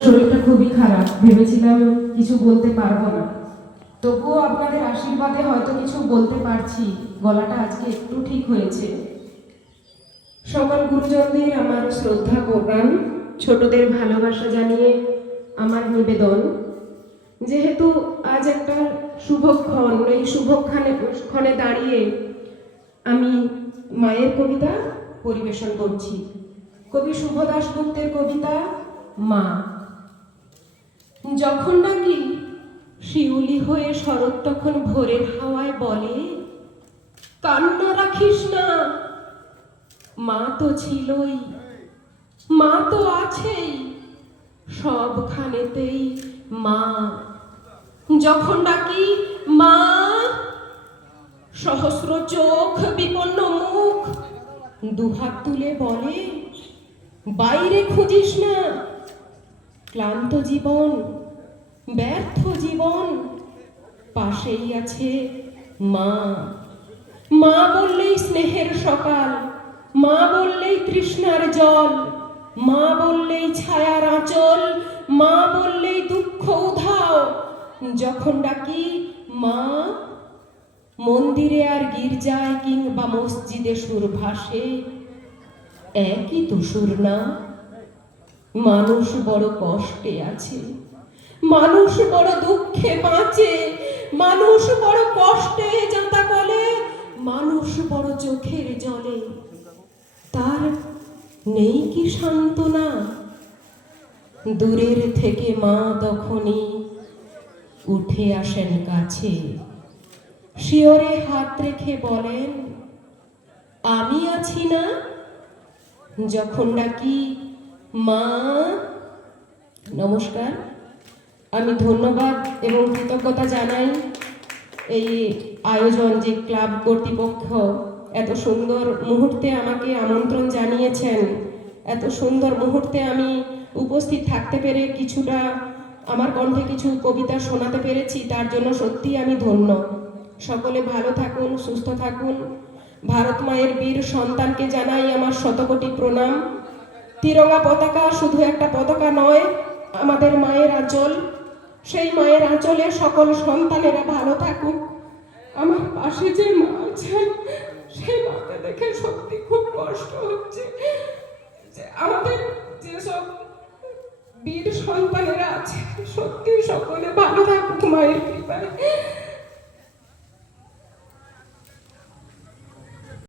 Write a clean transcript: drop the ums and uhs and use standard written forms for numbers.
শরীরটা খুবই খারাপ, ভেবেছিলাম কিছু বলতে পারবো না, তবুও আপনাদের আশীর্বাদে হয়তো কিছু বলতে পারছি। গলাটা আজকে একটু ঠিক হয়েছে। সকল গুরুজনদের আমার শ্রদ্ধা প্রণাম, ছোটদের ভালোবাসা জানিয়ে আমার নিবেদন। যেহেতু আজ একটা শুভক্ষণ, এই শুভক্ষণে দাঁড়িয়ে আমি মায়ের কবিতা পরিবেশন করছি। কবি শুভ দাশগুপ্তের কবিতা মা। যখন নাকি শিউলি হয়ে শরৎ তখন ভোরের হাওয়ায় বলে, কান্না রাখিস না, মা তো ছিলই, মা তো আছেই, সবখানেতেই মা। যখন নাকি মা, সহস্র চোখ বিপন্ন মুখ দুহাত তুলে বলে, বাইরে খুঁজিস না, ক্লান্ত জীবন, ব্যর্থ জীবন, পাশেই আছে মা। মা বললেই স্নেহের সকাল, মা বললেই তৃষ্ণার জল, মা বললেই ছায়ার আঁচল, মা বললেই দুঃখ উধাও। যখন ডাকি মা, মন্দিরে আর গির্জায় কিংবা মসজিদে সুর ভাসে, একই তো সুর না। মানুষ বড় কষ্টে আছে, মানুষ বড় দুঃখে বাঁচে, মানুষ বড় কষ্টে যাতা বলে, মানুষ বড় চোখের জলে, তার নেই কি সান্ত্বনা? দূরের থেকে মা তখনই উঠে আসেন কাছে, শিয়রে হাত রেখে বলেন, আমি আছি না? যখন নাকি মা। নমস্কার। আমি ধন্যবাদ এবং কৃতজ্ঞতা জানাই এই আয়োজন, যে ক্লাব কর্তৃপক্ষ এত সুন্দর মুহূর্তে আমাকে আমন্ত্রণ জানিয়েছেন। এত সুন্দর মুহূর্তে আমি উপস্থিত থাকতে পেরে কিছুটা আমার কণ্ঠে কিছু কবিতা শোনাতে পেরেছি, তার জন্য সত্যি আমি ধন্য। সকলে ভালো থাকুন, সুস্থ থাকুন। ভারত মায়ের বীর সন্তানকে জানাই আমার শতকোটি প্রণাম। তিরঙ্গা পতাকা শুধু একটা পতাকা নয়, আমাদের মায়ের আঁচল। সেই মায়ের আঁচলে সকল সন্তানেরা ভালো থাকুক। আমার পাশে যে মা আছেন, সেই মাকে দেখে সত্যি খুব কষ্ট হচ্ছে যে আমাদের যেসব বীর সন্তানেরা আছে, সত্যি সকলে ভালো থাকুক মায়ের কৃপায়।